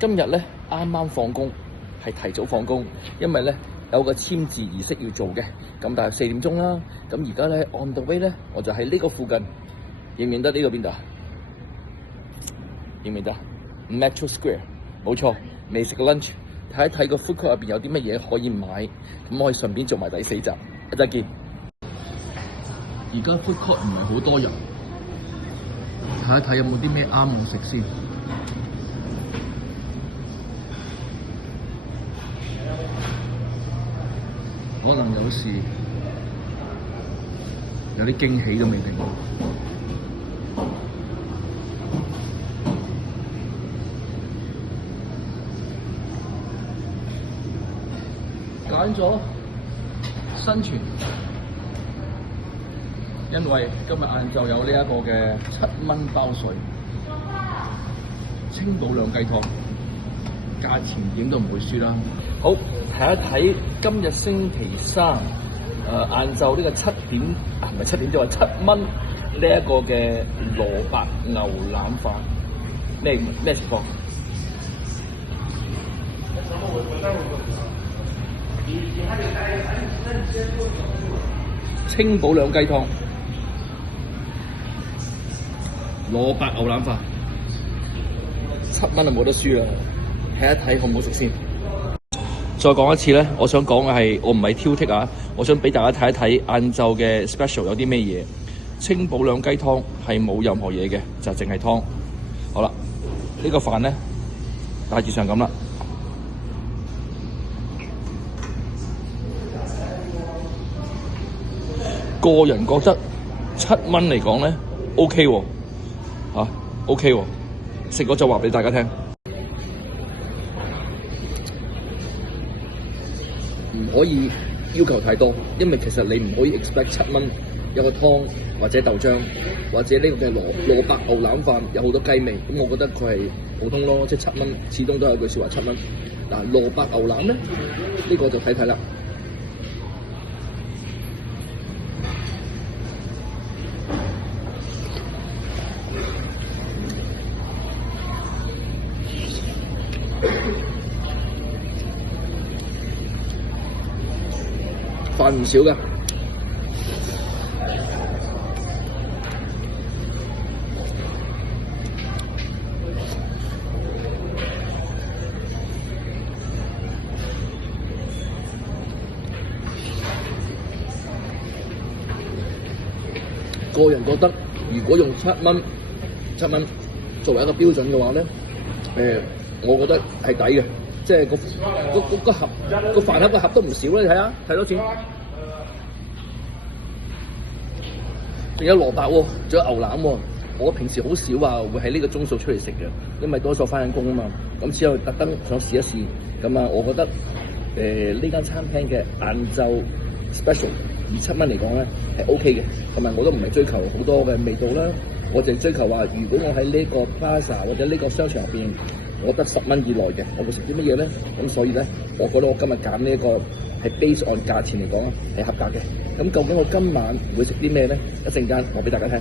今日咧啱啱放工，係提早放工，因為咧有個簽字儀式要做嘅。咁大約4點鐘啦。咁而家咧 on the way 咧，我就喺呢個附近，認唔認得呢個邊度啊？認唔認得 Metro Square？ 冇錯，未食 lunch， 睇一睇個 food court 入邊有啲乜嘢可以買，咁我可以順便做埋第4集。一陣見。而家 food court 唔係好多人，睇一睇有冇啲咩啱我食先。可能有時有啲驚喜都未定。揀咗生存，因為今日晏晝有呢一個嘅7蚊包水，清補兩雞湯，價錢點都唔會輸啦。好，睇一睇今日星期三，晏晝呢個7點唔係7點，即係話7蚊呢一個嘅蘿蔔牛腩飯，咩情況？清補兩雞湯，蘿蔔牛腩飯，7蚊就冇得輸啦！睇一睇好唔好食先。再講一次咧，我想講嘅係，我唔係挑剔啊，我想俾大家睇一睇晏晝嘅 special 有啲咩嘢。清補兩雞湯係冇任何嘢嘅，就淨係湯。好啦，呢個飯咧大致上咁啦。個人覺得7蚊嚟講咧 OK 喎，OK 喎，食咗就話俾大家聽。唔可以要求太多，因為其實你唔可以 expect 7蚊有個湯或者豆漿，或者呢個嘅蘿蔔牛腩飯有好多雞味，咁我覺得佢係普通咯，即係7蚊，始終都有句説話7蚊。嗱，蘿蔔牛腩咧，呢個就睇睇啦。飯唔少㗎，個人覺得如果用7蚊作為一個標準嘅話咧，我覺得係抵嘅。即係個盒個飯盒個盒都唔少啦，你睇下，睇多次。仲有蘿蔔喎，仲有牛腩喎。我平時好少話會喺呢個鐘數出嚟食嘅，因為多數翻緊工啊嘛。咁之後特登想試一試，咁啊，我覺得呢間餐廳嘅晏晝 special 以7蚊嚟講咧係 OK 嘅，同埋我都唔係追求好多嘅味道啦，我淨係追求話，如果我喺呢個 plaza 或者呢個商場入邊，我得10蚊以內嘅，我會食啲乜嘢咧？咁所以咧，我覺得我今日揀呢一個係 base on 價錢嚟講係合格嘅。咁究竟我今晚會食啲咩咧？一陣間我俾大家聽。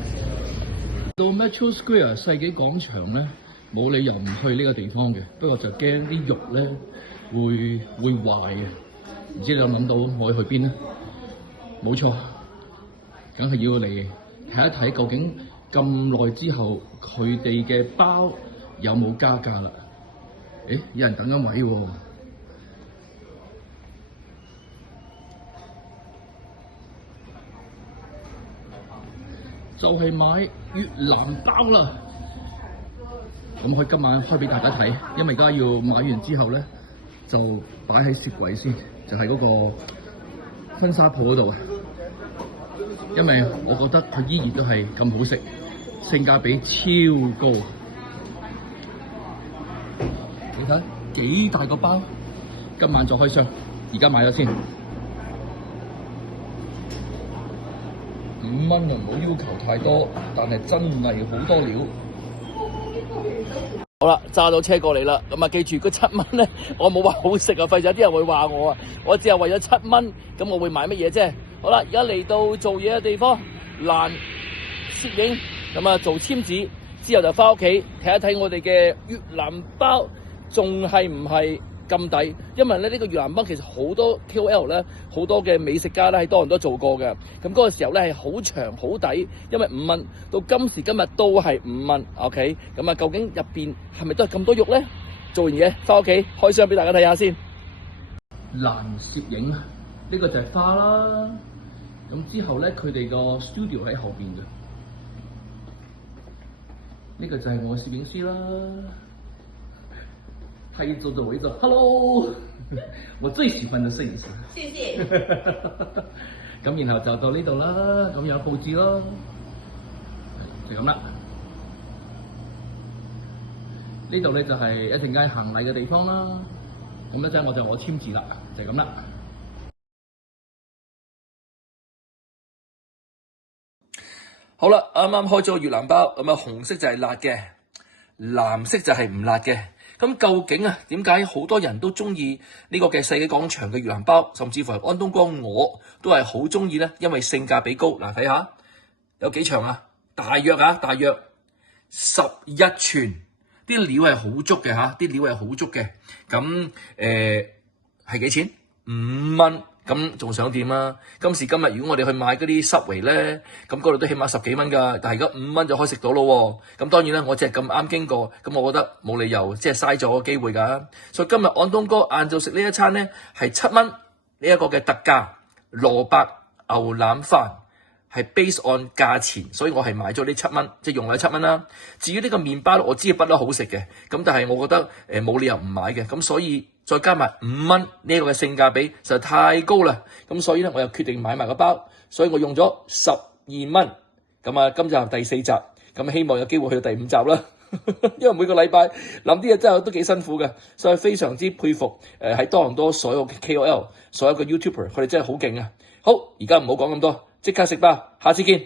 到 Metro Square 世紀廣場咧，冇理由唔去呢個地方嘅，不過就驚啲肉咧會壞嘅。唔知你有諗到我去邊咧？冇錯，梗係要嚟睇一睇究竟咁耐之後佢哋嘅包有冇加價啦？有人等緊位喎，就係買越南包啦。咁可以今晚開俾大家睇，因為而家要買完之後咧，就擺喺雪櫃先，就係嗰個婚紗鋪嗰度啊。因為我覺得佢依然都係咁好食，性價比超高。你睇幾大個包，今晚再開箱，而家買咗先。5蚊又唔好要求太多，但係真係好多料。好啦，揸到車過嚟啦，咁啊記住嗰7蚊咧，我冇話好食啊，費事有啲人會話我啊，我只係為咗7蚊，咁我會買乜嘢啫？好啦，而家嚟到做嘢嘅地方，蘭攝影，咁啊做簽字之後就翻屋企睇一睇我哋嘅越南包仲係唔係咁抵？因為咧呢個越南包其實好多 KOL 咧，好多嘅美食家咧喺多倫多做過嘅。咁嗰個時候咧係好長好抵，因為5蚊到今時今日都係5蚊。OK， 咁啊究竟入邊係咪都係咁多肉咧？做完嘢翻屋企開箱俾大家睇下先。藍攝影呢個就係花啦。咁之後咧佢哋個 studio 喺後邊嘅。呢個就係我攝影師啦。他一走我一走 ，Hello， 我最喜歡的攝影師。謝謝。咁然後就到呢度啦，咁有佈置咯，就咁啦。呢度咧就係一陣間行禮嘅地方啦。咁一陣我就攞簽字啦，就咁啦。好啦，啱啱開咗個越南包，咁啊紅色就係辣嘅，藍色就係唔辣嘅。咁究竟啊，點解好多人都中意呢個嘅世紀廣場嘅越南包，甚至乎係安東哥我都係好中意咧？因為性價比高。嗱，睇下有幾長啊？大約11寸，啲料係好足嘅嚇，啲料係好足嘅。咁係幾錢？5蚊。咁仲想點啊？今時今日如果我哋去買嗰啲Subway咧，咁嗰度都起碼10幾蚊㗎，但係而家5蚊就可以食到咯喎。咁當然啦，我只係咁啱經過，咁我覺得冇理由即係嘥咗個機會㗎。所以今日安東哥晏晝食呢一餐咧係7蚊呢一個嘅特價蘿蔔牛腩飯。係 base on 價錢，所以我係買咗呢7蚊，即係用咗7蚊啦。至於呢個麵包，我知不嬲好食嘅，咁但係我覺得冇理由唔買嘅，咁所以再加埋5蚊呢一個嘅性價比實在太高啦，咁所以咧我又決定買埋個包，所以我用咗12蚊。咁啊，今集第4集，咁希望有機會去到第5集啦。因為每個禮拜諗啲嘢真係都幾辛苦嘅，所以非常之佩服喺多倫多所有嘅 KOL， 所有嘅 YouTuber， 佢哋真係好勁啊！好，而家唔好講咁多。即刻食吧，下次見。